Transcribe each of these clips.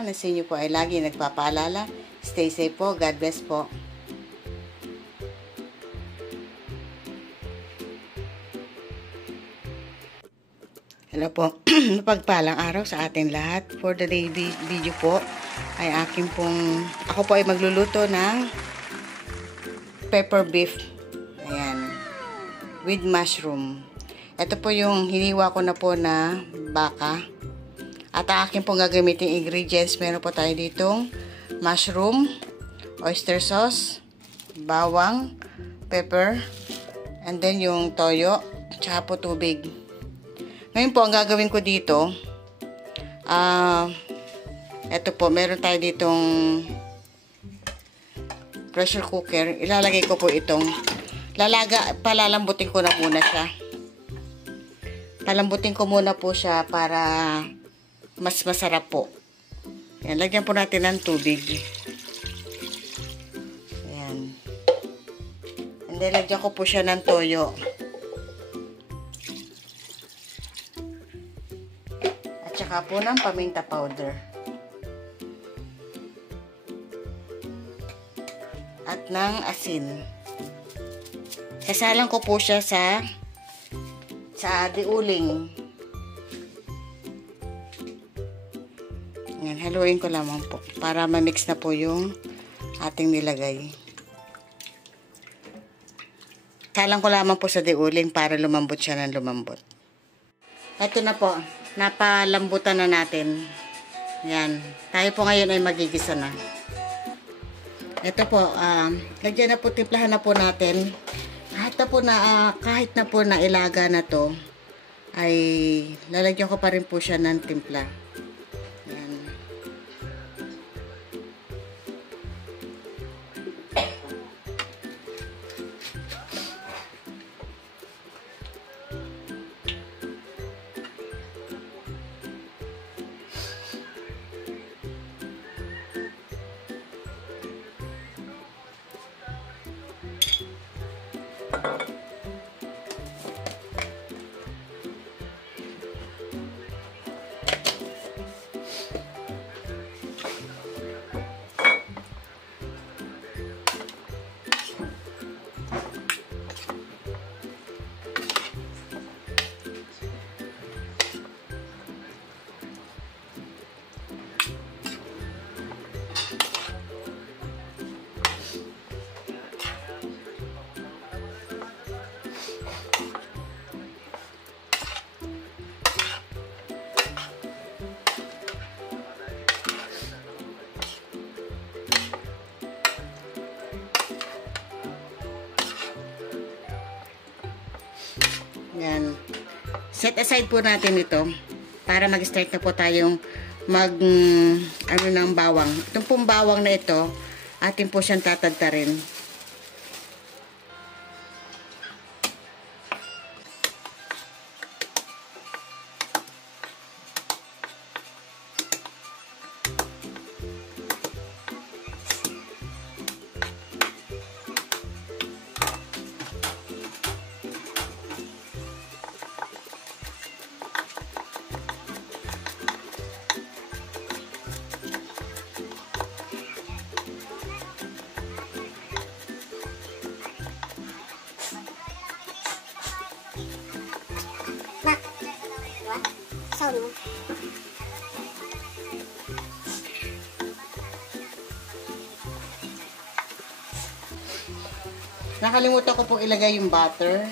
Na sa inyo po ay lagi nagpapaalala. Stay safe po. God bless po. Hello po. Mapagpalang araw sa ating lahat. For the day video po ay ako po ay magluluto ng pepper beef. Ayan. With mushroom. Ito po yung hiniwa ko na po na baka. At ang aking pong gagamitin ingredients, meron po tayo ditong mushroom, oyster sauce, bawang, pepper, and then yung toyo, tsaka po tubig. Ngayon po, ang gagawin ko dito, eto po, meron tayo ditong pressure cooker. Ilalagay ko po itong, palalambutin ko na muna siya. Palambutin ko muna po siya para mas masarap po. Ayan, lagyan po natin ng tubig. Ayan. And then, lagyan ko po siya ng toyo. At saka po ng paminta powder. At ng asin. Sasalang ko po siya sa diuling. Yan, haluin ko lamang po para ma-mix na po yung ating nilagay. Salang ko lamang po sa diuling para lumambot siya ng lumambot. Ito na po, napalambutan na natin. Yan, tayo po ngayon ay magigisa na. Ito po, lagyan na po, timplahan na po natin. Kahit na po na ilaga na to, ay lalagyan ko pa rin po siya ng timpla. Yan. Set aside po natin ito para mag-start na po tayong ng bawang. Itong pong bawang na ito, atin po siyang tatadtarin. Nakalimutan ko pong ilagay yung butter.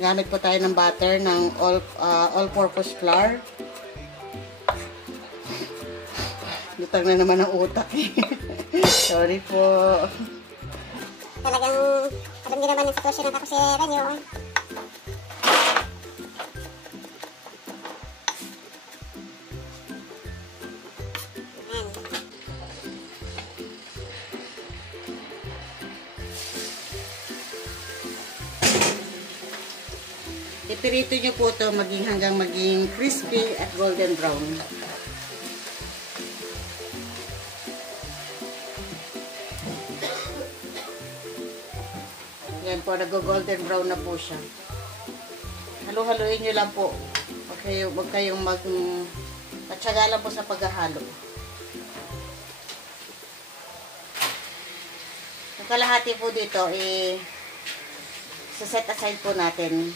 Gamit po tayo ng butter ng all-purpose flour. Lutang na naman ang utak eh. Sorry po. Talagang alam niyo naman yung sitwasyon ng kakusiran yun. Ipirito nyo po ito hanggang maging crispy at golden brown. Yan po, nag-golden brown na po siya. Halu-haluin nyo lang po. Okay, huwag kayong Matyaga lang po sa paghahalo. Yung kalahati po dito, set aside po natin.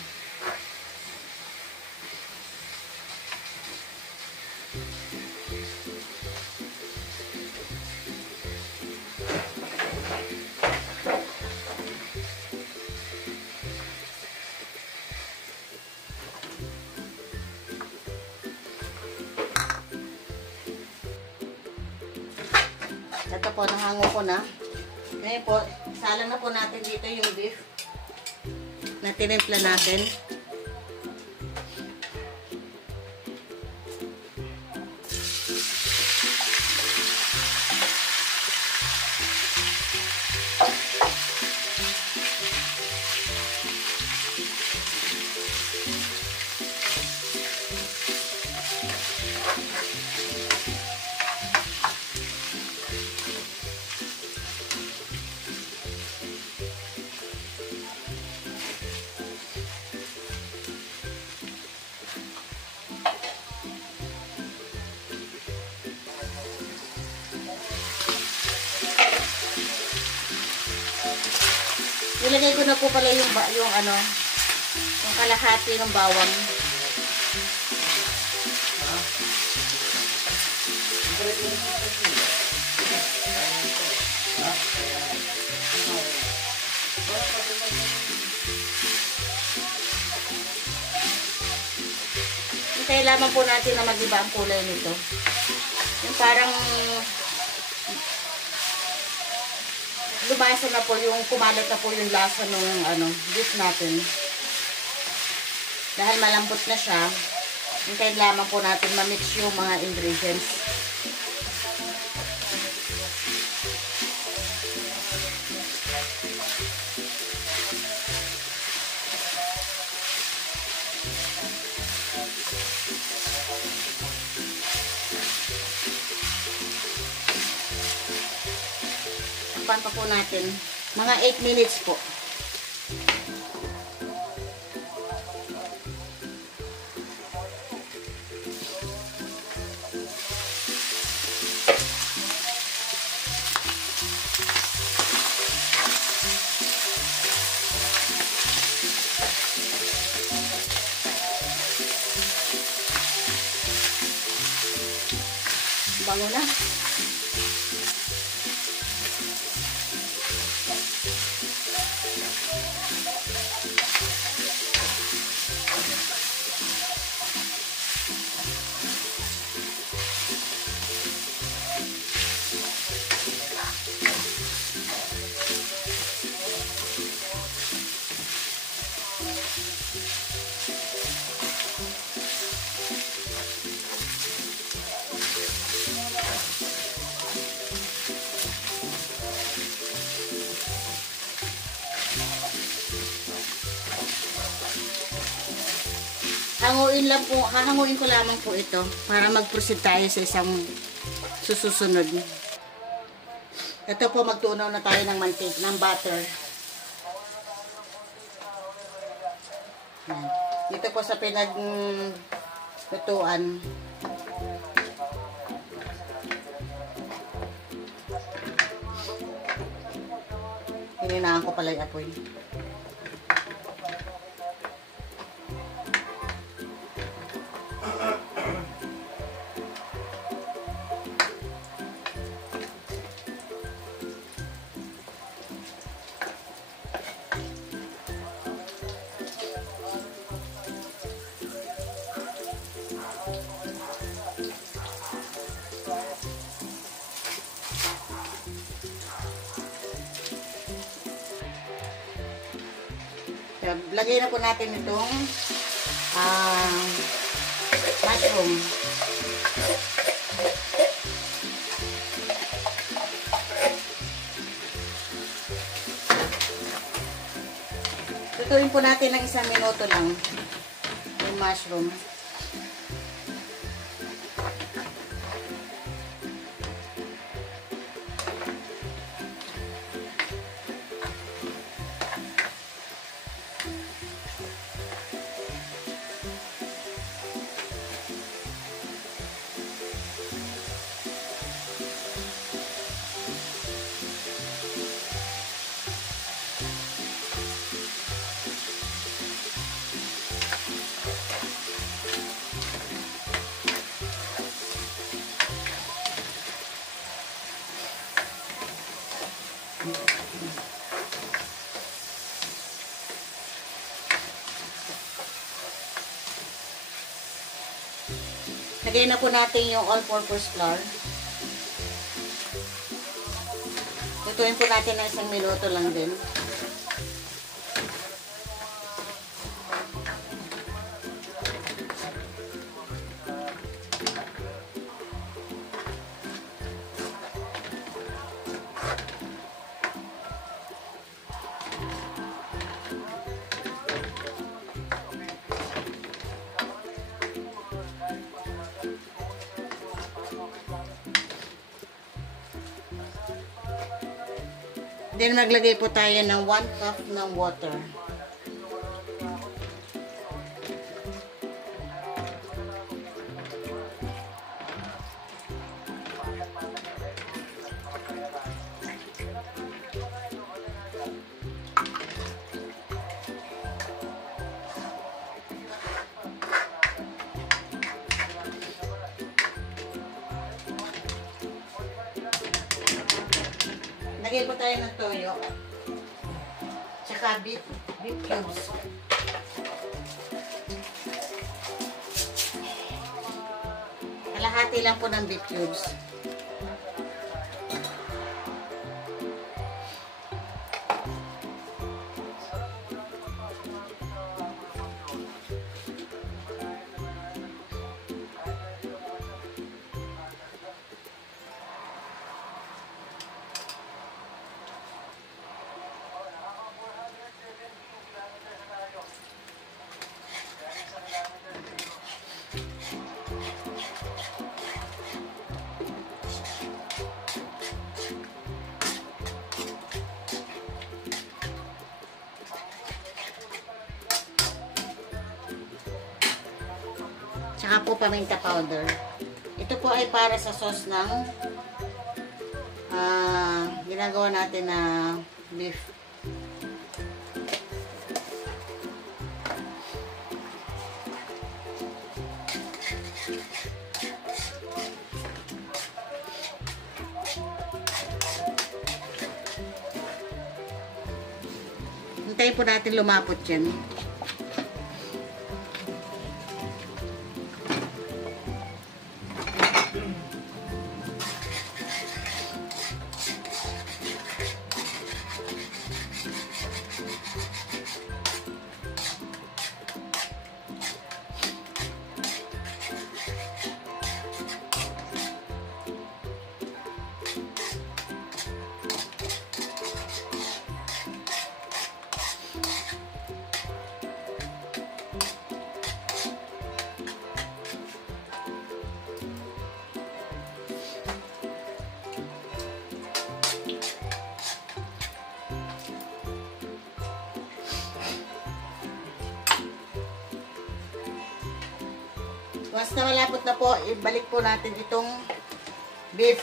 Ito po, nahango ko na. Ngayon po, salang na po natin dito yung beef na tinimpla natin. Ilagay ko na po pala yung kalahati ng bawang. Hintayin lamang po natin na mag-iba ang kulay nito. Yung parang lumasa na po yung kumalat na po yung lasa ng beef natin. Dahil malambot na siya, hintayin lamang po natin ma-mix yung mga ingredients. Takpan pa po natin. Mga 8 minutes po. Bango na. Hahanguin ko lamang po ito para mag-proceed tayo sa isang susunod. Ito po, magtunaw na tayo ng butter. Dito po sa pinaglutuan. Hininaan ko pala yung apoy. Lagay na po natin itong mushroom. Lutuin po natin ng 1 minuto lang yung mushroom. Lagay na po natin yung all-purpose flour. Lutuin po natin na 1 minuto lang din. Then, maglagay po tayo ng 1 cup ng water. Lagay po tayo ng toyo. Tsaka beef cubes. Kalahati lang po ng beef cubes. Tsaka po paminta powder. Ito po ay para sa sauce ng ginagawa natin na beef. Hintayin po natin lumapot yan. Once na malapot na po, ibalik po natin itong beef.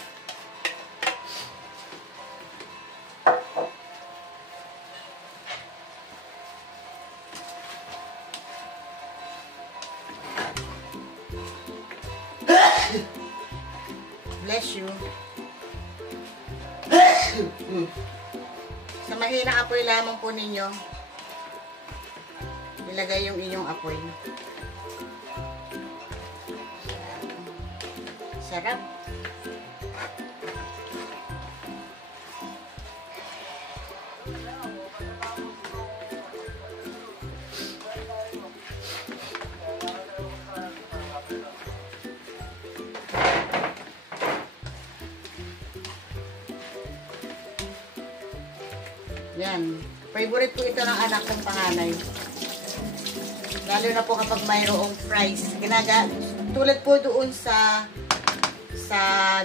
Bless you. Sa mahina apoy lamang po ninyo, ilagay yung inyong apoy. Sarap. Yan. Favorite po ito ng anak kong panganay. Lalo na po kapag mayroong fries. Tulad po doon sa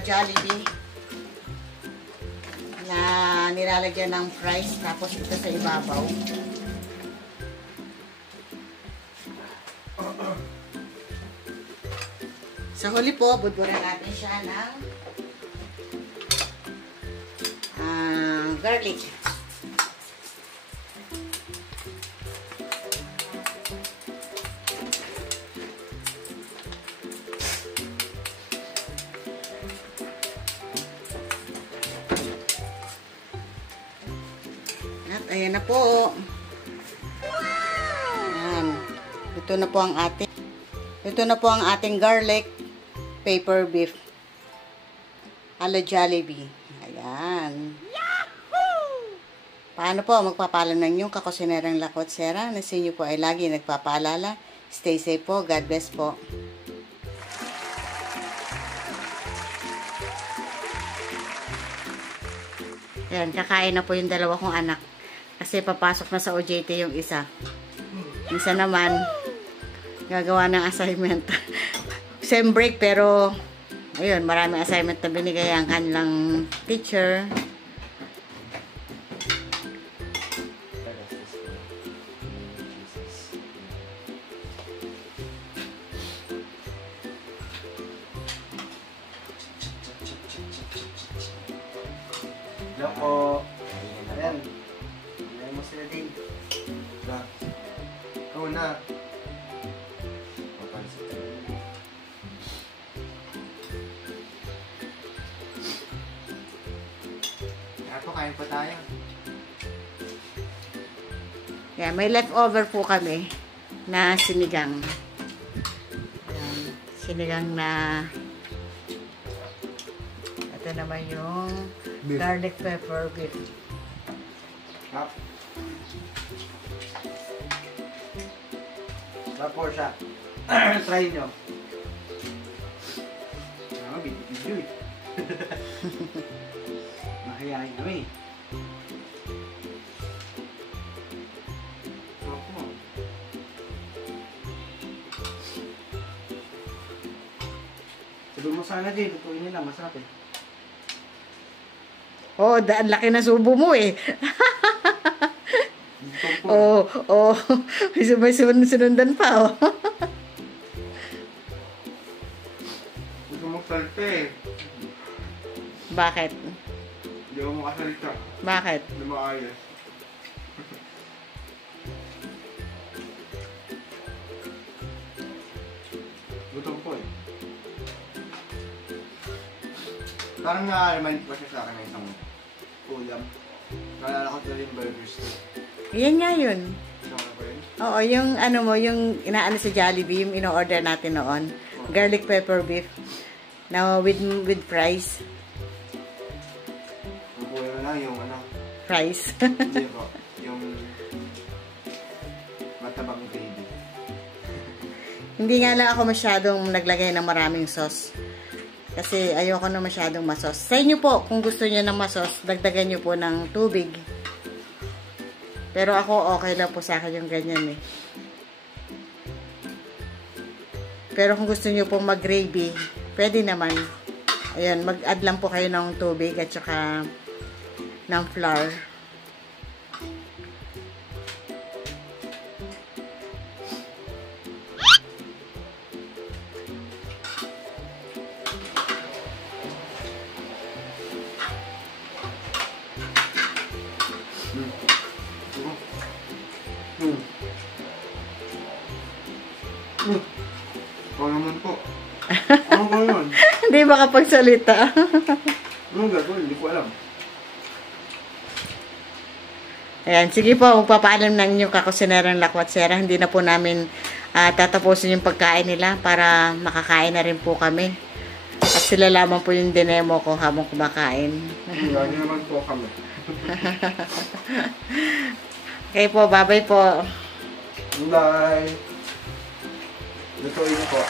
Jollibee na nilalagyan ng fries tapos ito sa ibabaw. Sa huli po, budburan natin siya ng garlic. ayan na po. Ayan. Ito na po ang ating garlic pepper beef a la Jollibee. Ayan. Paano po magpapalam ng inyong kakusinerang lakotsera na sa inyo po ay lagi nagpapaalala. Stay safe po. God bless po. Ayan, kakain na po yung dalawa kong anak. Kasi papasok na sa OJT yung isa. Isa naman, gagawa ng assignment. Same break pero, ayun, maraming assignment na binigay ang kanilang teacher. Hello po. Ayan. Ayan mo sila din. Na. Ikaw na. Mapansin ka. Kaya po, kain po tayo. Yeah, may leftover po kami na sinigang. Ayan, sinigang na ito naman yung Beef. garlic pepper beef. Hap. Hap po siya. Try nyo. Video eh. Mahayain kami. Opo. Sabi mo sana din, tutuin nila, masarap eh. Oh, ang laki na subo mo eh. Oh, oh. May sunundan pa oh. Gusto mo salita eh. Bakit? Hindi ako makasalita. Bakit? Hindi maayos. Gutom po eh. Parang na-remind pa siya sa akin ng isang ulam. Naalala ko tuloy yung burgers to. Yan nga yun. Isang ano pa yun? Oo, yung ano mo, yung inaano sa Jollibee, yung ino-order natin noon. Garlic pepper beef. Now, with fries. Yung po yun na, yung ano. Fries. Hindi po. Yung matabang gravy. Hindi nga lang ako masyadong naglagay ng maraming sauce. Kasi ayoko na masyadong masos. Sa inyo po, kung gusto niyo ng masos, dagdagan niyo po ng tubig. Pero ako, okay lang po sa akin yung ganyan eh. Pero kung gusto niyo pong mag-gravy, pwede naman. Ayan, mag-add lang po kayo ng tubig at saka ng flour. Ikaw naman po. Ano ba yun? Hindi makapagsalita. Anong gagawin? Hindi ko alam. Ayan, sige po, magpapaalam ng inyong kakusinerang lakwatsera. Hindi na po namin tatapusin yung pagkain nila para makakain na rin po kami. At sila lamang po yung dinemo ko habang kumakain. Lagi naman po kami. Okay po, bye-bye po. Bye! Lutuin niyo po.